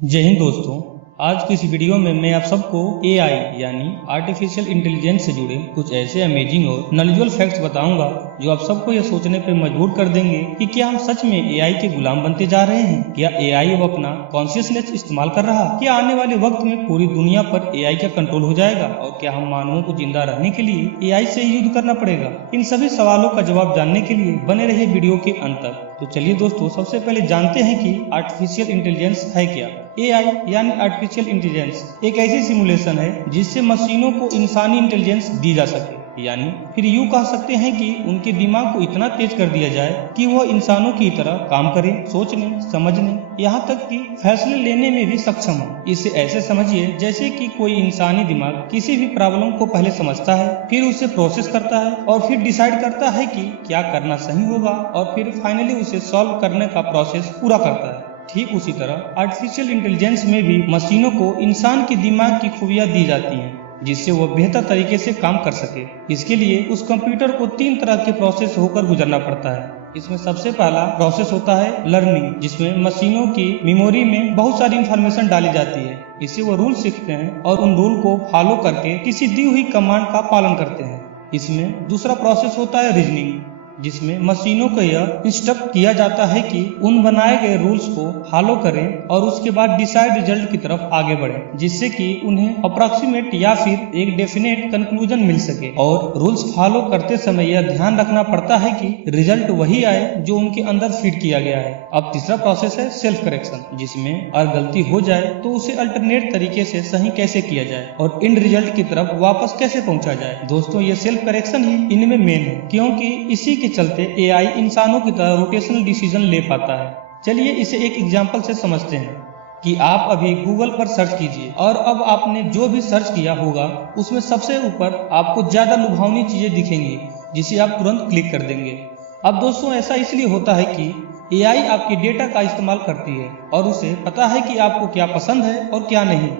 जय हिंद दोस्तों। आज की इस वीडियो में मैं आप सबको AI यानी आर्टिफिशियल इंटेलिजेंस से जुड़े कुछ ऐसे अमेजिंग और नॉलेजेबल फैक्ट्स बताऊंगा जो आप सबको यह सोचने पर मजबूर कर देंगे कि क्या हम सच में AI के गुलाम बनते जा रहे हैं। क्या AI अब अपना कॉन्शियसनेस इस्तेमाल कर रहा है? क्या आने वाले वक्त में पूरी दुनिया पर AI का कंट्रोल हो जाएगा और क्या हम मानवों को जिंदा रहने के लिए AI से युद्ध करना पड़ेगा? इन सभी सवालों का जवाब जानने के लिए बने रहिए वीडियो के अंत तक। तो चलिए दोस्तों, सबसे पहले जानते हैं कि आर्टिफिशियल इंटेलिजेंस है क्या। AI यानी आर्टिफिशियल इंटेलिजेंस एक ऐसी सिमुलेशन है जिससे मशीनों को इंसानी इंटेलिजेंस दी जा सके, यानी फिर यूं कह सकते हैं कि उनके दिमाग को इतना तेज कर दिया जाए कि वह इंसानों की तरह काम करे, सोचने, समझने, यहाँ तक कि फैसले लेने में भी सक्षम हो। इसे ऐसे समझिए जैसे कि कोई इंसानी दिमाग किसी भी प्रॉब्लम को पहले समझता है, फिर उसे प्रोसेस करता है और फिर डिसाइड करता है कि क्या करना सही होगा और फिर फाइनली उसे सॉल्व करने का प्रोसेस पूरा करता है। ठीक उसी तरह आर्टिफिशियल इंटेलिजेंस में भी मशीनों को इंसान के दिमाग की खूबियां दी जाती हैं जिससे वह बेहतर तरीके से काम कर सके। इसके लिए उस कंप्यूटर को 3 तरह के प्रोसेस होकर गुजरना पड़ता है। इसमें सबसे पहला प्रोसेस होता है लर्निंग, जिसमें मशीनों की मेमोरी में बहुत सारी इंफॉर्मेशन डाली जाती है। इससे वो रूल सीखते हैं और उन रूल को फॉलो करके किसी दी हुई कमांड का पालन करते हैं। इसमें दूसरा प्रोसेस होता है रीजनिंग, जिसमें मशीनों को यह इंस्ट्रक्ट किया जाता है कि उन बनाए गए रूल्स को फॉलो करें और उसके बाद डिसाइड रिजल्ट की तरफ आगे बढ़ें, जिससे कि उन्हें अप्रॉक्सीमेट या फिर एक डेफिनेट कंक्लूजन मिल सके। और रूल्स फॉलो करते समय यह ध्यान रखना पड़ता है कि रिजल्ट वही आए जो उनके अंदर फीड किया गया है। अब तीसरा प्रोसेस है सेल्फ करेक्शन, जिसमें अगर गलती हो जाए तो उसे अल्टरनेट तरीके से सही कैसे किया जाए और इन रिजल्ट की तरफ वापस कैसे पहुंचा जाए। दोस्तों, ये सेल्फ करेक्शन ही इनमें मेन है, क्योंकि इसी के चलते AI इंसानों की तरह रोटेशनल डिसीजन ले पाता है। चलिए इसे एक एग्जांपल से समझते हैं कि आप अभी गूगल पर सर्च कीजिए और अब आपने जो भी सर्च किया होगा उसमें सबसे ऊपर आपको ज्यादा लुभावनी चीजें दिखेंगी जिसे आप तुरंत क्लिक कर देंगे। अब दोस्तों, ऐसा इसलिए होता है कि AI आपके डेटा का इस्तेमाल करती है और उसे पता है कि आपको क्या पसंद है और क्या नहीं।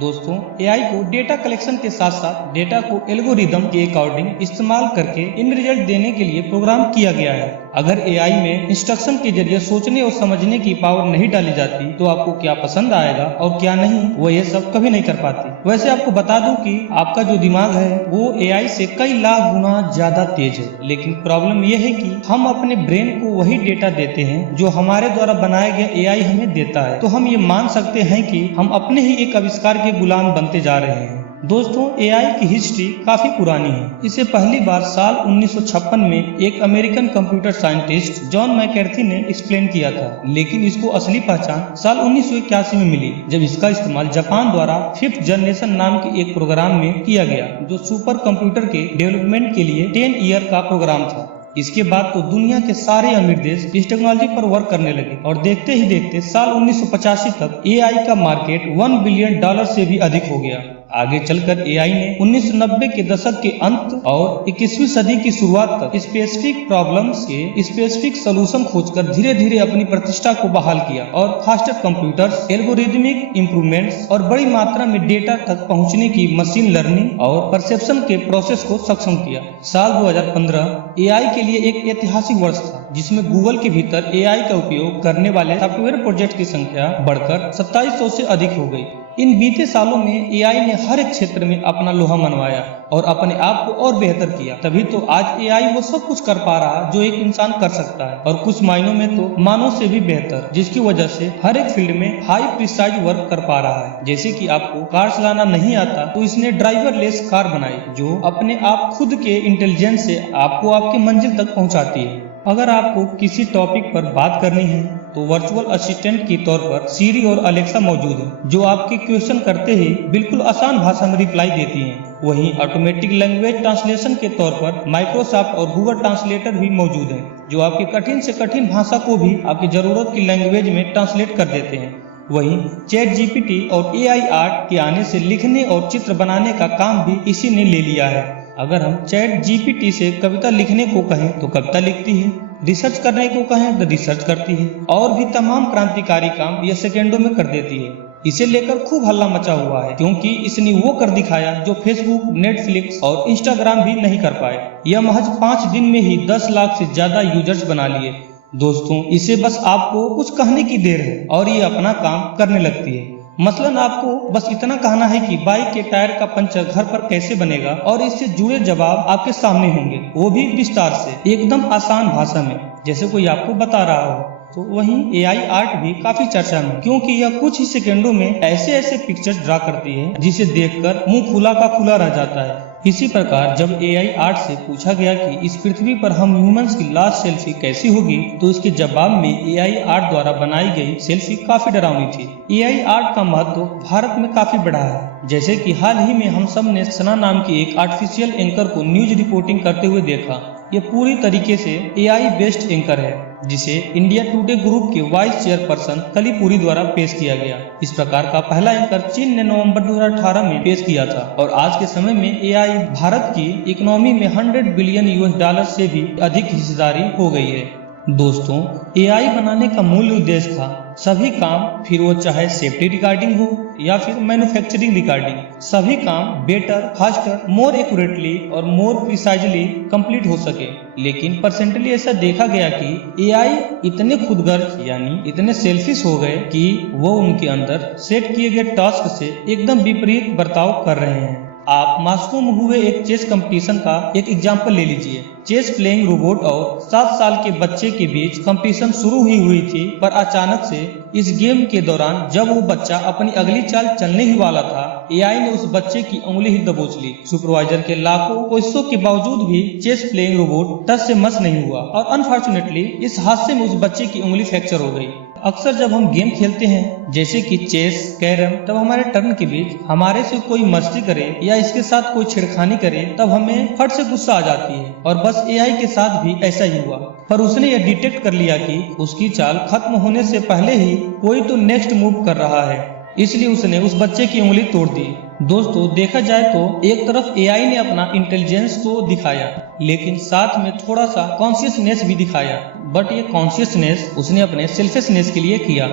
दोस्तों, AI को डेटा कलेक्शन के साथ साथ डेटा को एल्गोरिदम के अकॉर्डिंग इस्तेमाल करके इन रिजल्ट देने के लिए प्रोग्राम किया गया है। अगर AI में इंस्ट्रक्शन के जरिए सोचने और समझने की पावर नहीं डाली जाती तो आपको क्या पसंद आएगा और क्या नहीं, वो ये सब कभी नहीं कर पाती। वैसे आपको बता दूं कि आपका जो दिमाग है वो AI से कई लाख गुना ज्यादा तेज है, लेकिन प्रॉब्लम ये है कि हम अपने ब्रेन को वही डेटा देते हैं जो हमारे द्वारा बनाया गया AI हमें देता है। तो हम ये मान सकते हैं कि हम अपने ही एक आविष्कार के गुलाम बनते जा रहे हैं। दोस्तों, AI की हिस्ट्री काफी पुरानी है। इसे पहली बार साल 1956 में एक American computer scientist John McCarthy ने एक्सप्लेन किया था, लेकिन इसको असली पहचान साल 1981 में मिली जब इसका इस्तेमाल जापान द्वारा 5th जनरेशन नाम के एक प्रोग्राम में किया गया जो सुपर कंप्यूटर के डेवलपमेंट के लिए 10 ईयर का प्रोग्राम था। इसके बाद तो दुनिया के सारे अमीर देश इस टेक्नोलॉजी पर वर्क करने लगे और देखते ही देखते साल 1985 तक AI का मार्केट $1 बिलियन से भी अधिक हो गया। आगे चलकर AI ने 1990 के दशक के अंत और 21वीं सदी की शुरुआत तक स्पेसिफिक प्रॉब्लम्स के स्पेसिफिक सलूशन खोजकर धीरे धीरे अपनी प्रतिष्ठा को बहाल किया और फास्टर कंप्यूटर्स, एल्गोरिदमिक इंप्रूवमेंट्स और बड़ी मात्रा में डेटा तक पहुंचने की मशीन लर्निंग और परसेप्शन के प्रोसेस को सक्षम किया। साल 2015 AI के लिए एक ऐतिहासिक वर्ष था जिसमें गूगल के भीतर AI का उपयोग करने वाले सॉफ्टवेयर प्रोजेक्ट की संख्या बढ़कर 2700 से अधिक हो गई। इन बीते सालों में AI ने हर एक क्षेत्र में अपना लोहा मनवाया और अपने आप को और बेहतर किया। तभी तो आज AI वो सब कुछ कर पा रहा जो एक इंसान कर सकता है और कुछ मायनों में तो मानव से भी बेहतर, जिसकी वजह से हर एक फील्ड में हाई प्रिसाइज वर्क कर पा रहा है। जैसे कि आपको कार चलाना नहीं आता तो इसने ड्राइवरलेस कार बनाई जो अपने आप खुद के इंटेलिजेंस से आपको आपकी मंजिल तक पहुंचाती है। अगर आपको किसी टॉपिक पर बात करनी है तो वर्चुअल असिस्टेंट के तौर पर सीरी और अलेक्सा मौजूद है जो आपके क्वेश्चन करते ही बिल्कुल आसान भाषा में रिप्लाई देती हैं। वहीं ऑटोमेटिक लैंग्वेज ट्रांसलेशन के तौर पर माइक्रोसॉफ्ट और गूगल ट्रांसलेटर भी मौजूद हैं जो आपकी कठिन से कठिन भाषा को भी आपकी जरूरत की लैंग्वेज में ट्रांसलेट कर देते हैं। वहीं चैट GPT और AI आर्ट के आने से लिखने और चित्र बनाने का काम भी इसी ने ले लिया है। अगर हम चैट GPT से कविता लिखने को कहें तो कविता लिखती है, रिसर्च करने को कहें तो रिसर्च करती है और भी तमाम क्रांतिकारी काम यह सेकेंडों में कर देती है। इसे लेकर खूब हल्ला मचा हुआ है क्योंकि इसने वो कर दिखाया जो फेसबुक, नेटफ्लिक्स और इंस्टाग्राम भी नहीं कर पाए। यह महज 5 दिन में ही 10 लाख से ज्यादा यूजर्स बना लिए दोस्तों इसे बस आपको कुछ कहने की देर है और ये अपना काम करने लगती है। मसलन आपको बस इतना कहना है कि बाइक के टायर का पंचर घर पर कैसे बनेगा और इससे जुड़े जवाब आपके सामने होंगे, वो भी विस्तार से, एकदम आसान भाषा में, जैसे कोई आपको बता रहा हो। तो वहीं AI आर्ट भी काफी चर्चा में, क्योंकि यह कुछ ही सेकंडों में ऐसे ऐसे पिक्चर्स ड्रा करती है जिसे देखकर मुंह खुला का खुला रह जाता है। इसी प्रकार जब AI आर्ट से पूछा गया कि इस पृथ्वी पर हम ह्यूमंस की लास्ट सेल्फी कैसी होगी, तो इसके जवाब में AI आर्ट द्वारा बनाई गई सेल्फी काफी डरावनी थी। AI आर्ट का महत्व भारत में काफी बढ़ा है, जैसे कि हाल ही में हम सब ने सना नाम की एक आर्टिफिशियल एंकर को न्यूज रिपोर्टिंग करते हुए देखा। ये पूरी तरीके से AI बेस्ड एंकर है, जिसे इंडिया टुडे ग्रुप के वाइस चेयरपर्सन कलीपुरी द्वारा पेश किया गया। इस प्रकार का पहला एंकर चीन ने नवंबर 2018 में पेश किया था और आज के समय में AI भारत की इकोनॉमी में $100 बिलियन US से भी अधिक हिस्सेदारी हो गई है। दोस्तों AI बनाने का मूल उद्देश्य था सभी काम, फिर वो चाहे सेफ्टी रिगार्डिंग हो या फिर मैन्युफैक्चरिंग रिगार्डिंग, सभी काम बेटर, फास्टर, मोर एक्यूरेटली और मोर प्रिसाइजली कंप्लीट हो सके। लेकिन परसेंटली ऐसा देखा गया कि AI इतने खुदगर्ज यानी इतने सेल्फिश हो गए कि वो उनके अंदर सेट किए गए टास्क से एकदम विपरीत बर्ताव कर रहे हैं। आप मॉस्को में हुए एक चेस कंपटीशन का एक एग्जाम्पल ले लीजिए। चेस प्लेइंग रोबोट और 7 साल के बच्चे के बीच कंपटीशन शुरू ही हुई थी, पर अचानक से इस गेम के दौरान जब वो बच्चा अपनी अगली चाल चलने ही वाला था, AI ने उस बच्चे की उंगली ही दबोच ली। सुपरवाइजर के लाखों कोशिशों के बावजूद भी चेस प्लेइंग रोबोट टच से मस नहीं हुआ और अनफॉर्चुनेटली इस हादसे में उस बच्चे की उंगली फ्रैक्चर हो गई। अक्सर जब हम गेम खेलते हैं जैसे कि चेस, कैरम, तब हमारे टर्न के बीच हमारे से कोई मस्ती करे या इसके साथ कोई छेड़खानी करे तब हमें फट से गुस्सा आ जाती है, और बस AI के साथ भी ऐसा ही हुआ। पर उसने यह डिटेक्ट कर लिया कि उसकी चाल खत्म होने से पहले ही कोई तो नेक्स्ट मूव कर रहा है, इसलिए उसने उस बच्चे की उंगली तोड़ दी। दोस्तों देखा जाए तो एक तरफ AI ने अपना इंटेलिजेंस तो दिखाया, लेकिन साथ में थोड़ा सा कॉन्शियसनेस भी दिखाया, बट ये कॉन्शियसनेस उसने अपने सेल्फिशनेस के लिए किया।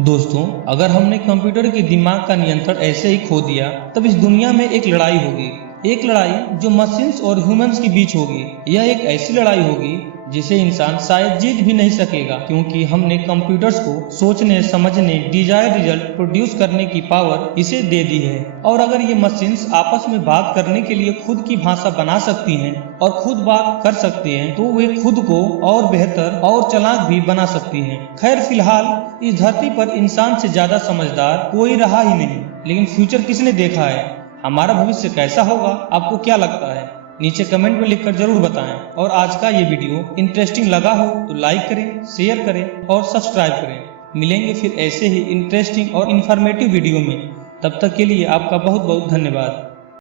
दोस्तों अगर हमने कंप्यूटर के दिमाग का नियंत्रण ऐसे ही खो दिया, तब इस दुनिया में एक लड़ाई होगी, एक लड़ाई जो मशीन्स और ह्यूमंस के बीच होगी। यह एक ऐसी लड़ाई होगी जिसे इंसान शायद जीत भी नहीं सकेगा, क्योंकि हमने कंप्यूटर्स को सोचने, समझने, डिजायर रिजल्ट प्रोड्यूस करने की पावर इसे दे दी है। और अगर ये मशीन्स आपस में बात करने के लिए खुद की भाषा बना सकती हैं और खुद बात कर सकती हैं, तो वे खुद को और बेहतर और चालाक भी बना सकती हैं। खैर फिलहाल इस धरती पर इंसान से ज्यादा समझदार कोई रहा ही नहीं, लेकिन फ्यूचर किसने देखा है? हमारा भविष्य कैसा होगा, आपको क्या लगता है? नीचे कमेंट में लिखकर जरूर बताएं। और आज का ये वीडियो इंटरेस्टिंग लगा हो तो लाइक करें, शेयर करें और सब्सक्राइब करें। मिलेंगे फिर ऐसे ही इंटरेस्टिंग और इन्फॉर्मेटिव वीडियो में। तब तक के लिए आपका बहुत बहुत धन्यवाद।